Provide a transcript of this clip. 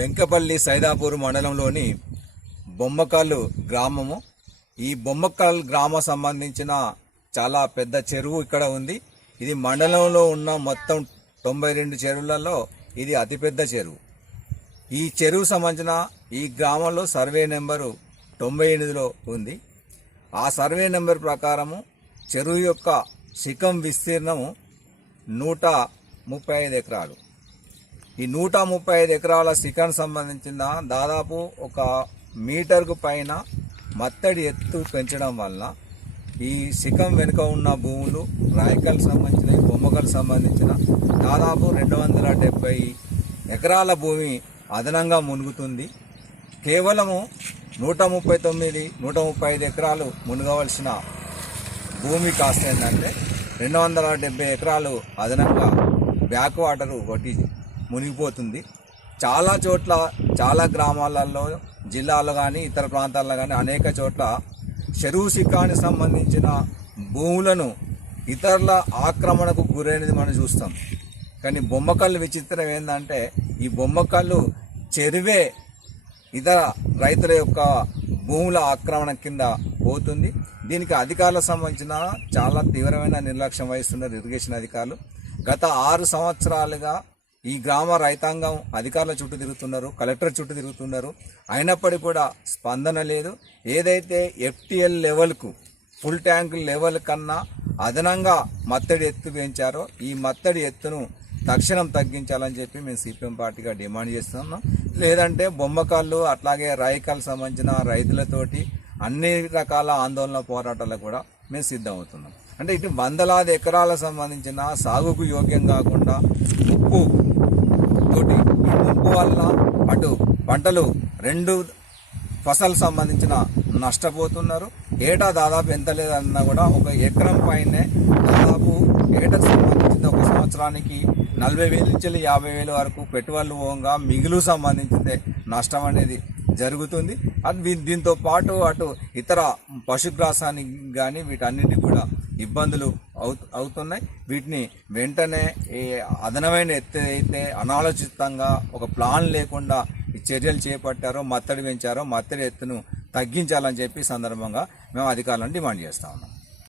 వెంకపల్లి సైదాపూర్ మండలంలోని బొమ్మకల్లు గ్రామము. ఈ బొమ్మకాల్ గ్రామ సంబంధించిన చాలా పెద్ద చెరువు ఇక్కడ ఉంది. ఇది మండలంలో ఉన్న మొత్తం తొంభై రెండు చెరువులలో ఇది అతిపెద్ద చెరువు. ఈ చెరువు సంబంధించిన ఈ గ్రామంలో సర్వే నెంబరు తొంభై ఎనిమిదిలో ఉంది. ఆ సర్వే నెంబర్ ప్రకారము చెరువు యొక్క శిఖం విస్తీర్ణము నూట ముప్పై ఐదు ఎకరాలు. ఈ నూట ముప్పై ఐదు ఎకరాల శిఖరం సంబంధించిన దాదాపు ఒక మీటర్కు పైన మత్తడి ఎత్తు పెంచడం వల్ల ఈ శిఖం వెనుక ఉన్న భూములు రాయకలకు సంబంధించిన బొమ్మకలకు సంబంధించిన దాదాపు రెండు వందల డెబ్బై ఎకరాల భూమి అదనంగా మునుగుతుంది. కేవలము నూట ముప్పై తొమ్మిది నూట ముప్పై ఐదు ఎకరాలు మునగవలసిన భూమి కాస్త ఏంటంటే రెండు వందల డెబ్బై ఎకరాలు అదనంగా బ్యాక్ వాటర్ ఒకటి మునిగిపోతుంది. చాలా చోట్ల చాలా గ్రామాలలో జిల్లాలో కానీ ఇతర ప్రాంతాల్లో కానీ అనేక చోట్ల చెరువు శిఖానికి సంబంధించిన భూములను ఇతరుల ఆక్రమణకు గురైనది మనం చూస్తాం. కానీ బొమ్మకల్లు విచిత్రం ఏంటంటే ఈ బొమ్మకళ్ళు చెరువే ఇతర రైతుల యొక్క భూముల ఆక్రమణ కింద పోతుంది. దీనికి అధికారులకు సంబంధించిన చాలా తీవ్రమైన నిర్లక్ష్యం వహిస్తున్నారు ఇరిగేషన్ అధికారులు. గత ఆరు సంవత్సరాలుగా ఈ గ్రామ రైతాంగం అధికారుల చుట్టూ తిరుగుతున్నారు కలెక్టర్ చుట్టూ తిరుగుతున్నారు. అయినప్పటికీ కూడా స్పందన లేదు. ఏదైతే ఎఫ్టిఎల్ లెవెల్కు ఫుల్ ట్యాంక్ లెవెల్ కన్నా అదనంగా మత్తడి ఎత్తు పెంచారో ఈ మత్తడి ఎత్తును తక్షణం తగ్గించాలని చెప్పి మేము సిపిఎం పార్టీగా డిమాండ్ చేస్తున్నాం. లేదంటే బొమ్మకాళ్ళు అట్లాగే రాయికాలు సంబంధించిన రైతులతోటి అన్ని రకాల ఆందోళన పోరాటాలు కూడా మేము సిద్ధమవుతున్నాం. అంటే ఇటు వందలాది ఎకరాలకు సంబంధించిన సాగుకు యోగ్యం కాకుండా ఉప్పు తోటి ఉప్పు వల్ల అటు పంటలు రెండు ఫసల్ సంబంధించిన నష్టపోతున్నారు. ఏటా దాదాపు ఎంత లేదన్నా కూడా ఒక ఎకరం పైనే దాదాపు ఏటకు సంబంధించిన ఒక సంవత్సరానికి నలభై వేల నుంచి యాభై వేల వరకు పెట్టుబడులు పోగా మిగులు సంబంధించిందే నష్టం అనేది జరుగుతుంది. అది దీంతో పాటు అటు ఇతర పశుగ్రాసానికి కానీ వీటన్నిటి కూడా ఇబ్బందులు అవు అవుతున్నాయి. వీటిని వెంటనే ఈ అదనమైన ఎత్తు అయితే అనాలోచితంగా ఒక ప్లాన్ లేకుండా ఈ చర్యలు చేపట్టారో మత్తడి పెంచారో మత్తడి ఎత్తును తగ్గించాలని చెప్పి సందర్భంగా మేము అధికారులను డిమాండ్ చేస్తా ఉన్నాం.